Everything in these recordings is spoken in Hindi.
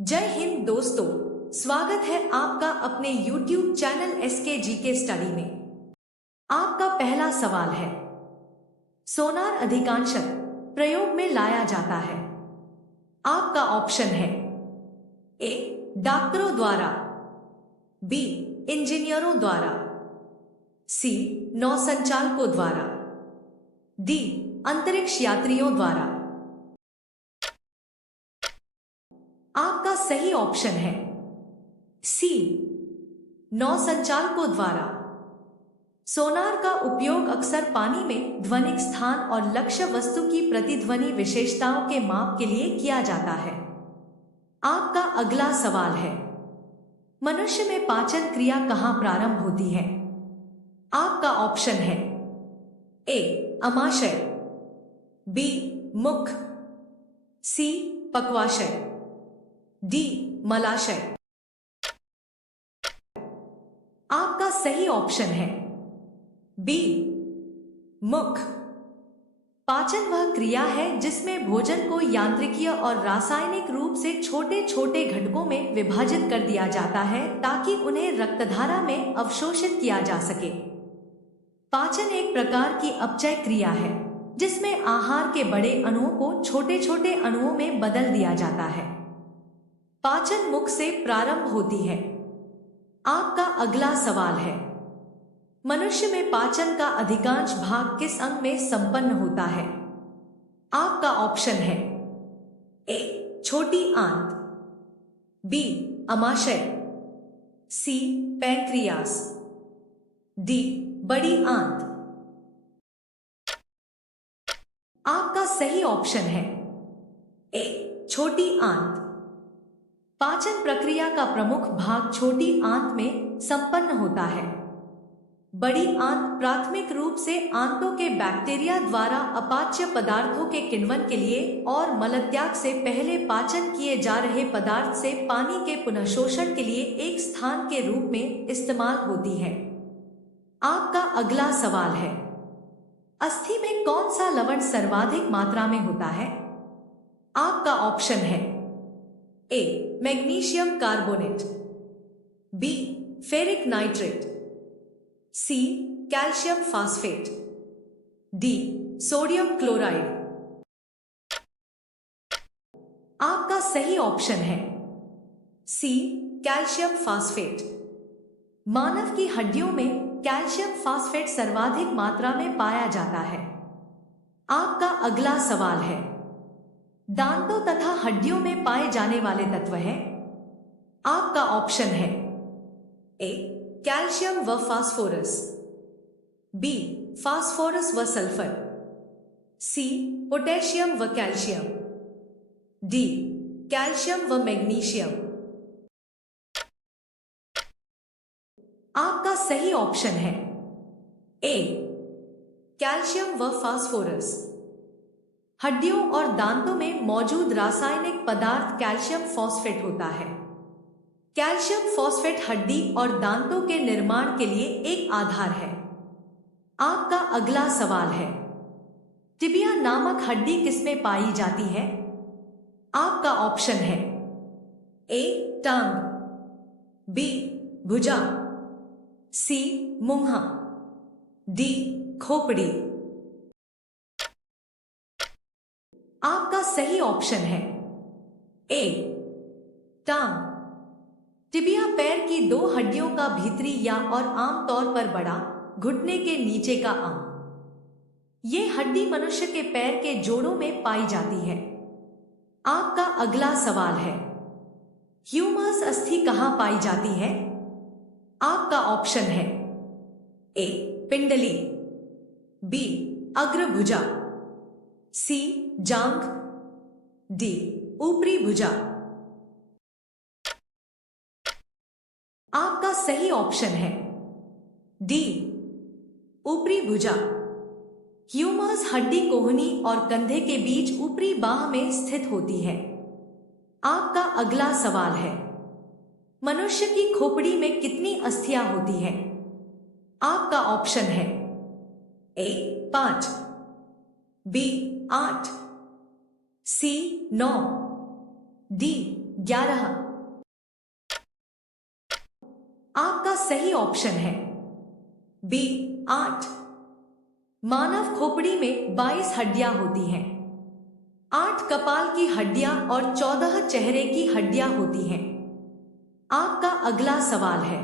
जय हिंद दोस्तों, स्वागत है आपका अपने YouTube channel SK GK study में। आपका पहला सवाल है, सोनार अधिकांशतः प्रयोग में लाया जाता है। आपका ऑप्शन है ए डॉक्टरों द्वारा, बी इंजीनियरों द्वारा, सी नौसंचालकों द्वारा, डी अंतरिक्ष यात्रियों द्वारा। आपका सही ऑप्शन है सी नौसंचालकों द्वारा। सोनार का उपयोग अक्सर पानी में ध्वनिक स्थान और लक्ष्य वस्तु की प्रतिध्वनि विशेषताओं के माप के लिए किया जाता है। आपका अगला सवाल है, मनुष्य में पाचन क्रिया कहां प्रारंभ होती है? आपका ऑप्शन है ए अमाशय, बी मुख, सी पक्वाशय, डी मलाशय। आपका सही ऑप्शन है बी मुख। पाचन वह क्रिया है जिसमें भोजन को यांत्रिकीय और रासायनिक रूप से छोटे छोटे घटकों में विभाजित कर दिया जाता है ताकि उन्हें रक्तधारा में अवशोषित किया जा सके। पाचन एक प्रकार की अपचय क्रिया है जिसमें आहार के बड़े अणुओं को छोटे छोटे अणुओं में बदल दिया जाता है। पाचन मुख से प्रारंभ होती है। आपका अगला सवाल है, मनुष्य में पाचन का अधिकांश भाग किस अंग में संपन्न होता है? आपका ऑप्शन है ए छोटी आंत, बी अमाशय, सी पैंक्रियास, डी बड़ी आंत। आपका सही ऑप्शन है ए छोटी आंत। पाचन प्रक्रिया का प्रमुख भाग छोटी आंत में संपन्न होता है। बड़ी आंत प्राथमिक रूप से आंतों के बैक्टीरिया द्वारा अपाच्य पदार्थों के किण्वन के लिए और मलत्याग से पहले पाचन किए जा रहे पदार्थ से पानी के पुनःशोषण के लिए एक स्थान के रूप में इस्तेमाल होती है। आपका अगला सवाल है, अस्थि में कौन सा लवण सर्वाधिक मात्रा में होता है? आपका ऑप्शन है A magnesium carbonate, B ferric nitrate, C calcium phosphate, D sodium chloride. आपका सही ऑप्शन है सी कैल्शियम फास्फेट। मानव की हड्डियों में कैल्शियम फास्फेट सर्वाधिक मात्रा में पाया जाता है। आपका अगला सवाल है, दांतों तथा हड्डियों में पाए जाने वाले तत्व हैं? आपका ऑप्शन है ए कैल्शियम व फास्फोरस, बी फास्फोरस व सल्फर, सी पोटेशियम व कैल्शियम, डी कैल्शियम व मैग्नीशियम। आपका सही ऑप्शन है ए कैल्शियम व फास्फोरस। हड्डियों और दांतों में मौजूद रासायनिक पदार्थ कैल्शियम फॉस्फेट होता है। कैल्शियम फॉस्फेट हड्डी और दांतों के निर्माण के लिए एक आधार है। आपका अगला सवाल है, टिबिया नामक हड्डी किसमें पाई जाती है? आपका ऑप्शन है ए टांग, बी भुजा, सी मुंहा, डी खोपड़ी। आपका सही ऑप्शन है ए टांग। टिबिया पैर की दो हड्डियों का भीतरी या और आमतौर पर बड़ा घुटने के नीचे का अंग। ये हड्डी मनुष्य के पैर के जोड़ों में पाई जाती है। आपका अगला सवाल है, ह्यूमरस अस्थि कहां पाई जाती है? आपका ऑप्शन है ए पिंडली, बी अग्रभुजा, सी जांघ, डी ऊपरी भुजा। आपका सही ऑप्शन है डी ऊपरी भुजा। ह्यूमरस हड्डी कोहनी और कंधे के बीच ऊपरी बाह में स्थित होती है। आपका अगला सवाल है, मनुष्य की खोपड़ी में कितनी अस्थियां होती हैं? आपका ऑप्शन है ए 5, बी 8, सी 9, डी 11। आपका सही ऑप्शन है बी 8। मानव खोपड़ी में 22 हड्डियां होती हैं। 8 कपाल की हड्डियां और 14 चेहरे की हड्डियां होती हैं। आपका अगला सवाल है,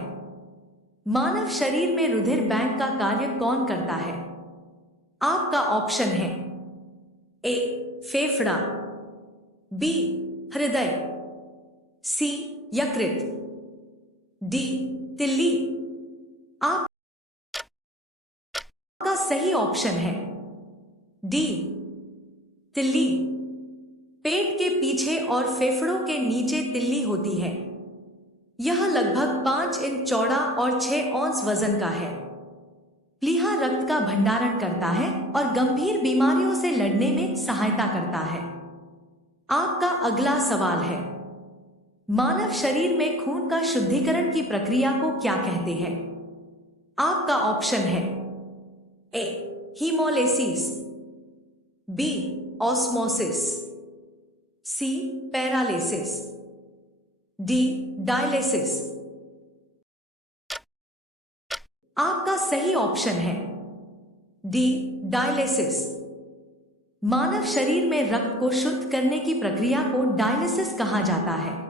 मानव शरीर में रुधिर बैंक का कार्य कौन करता है? आपका ऑप्शन है ए फेफड़ा, बी हृदय, सी यकृत, डी तिल्ली। आपका सही ऑप्शन है डी तिल्ली। पेट के पीछे और फेफड़ों के नीचे तिल्ली होती है। यह लगभग 5 इंच चौड़ा और 6 औंस वजन का है। प्लीहा रक्त का भंडारण करता है और गंभीर बीमारियों से लड़ने में सहायता करता है। आपका अगला सवाल है, मानव शरीर में खून का शुद्धिकरण की प्रक्रिया को क्या कहते हैं? आपका ऑप्शन है ए हीमोलाइसिस, बी ऑस्मोसिस, सी पैरालिसिस, डी डायलिसिस। आपका सही ऑप्शन है डी डायलिसिस। मानव शरीर में रक्त को शुद्ध करने की प्रक्रिया को डायलिसिस कहा जाता है।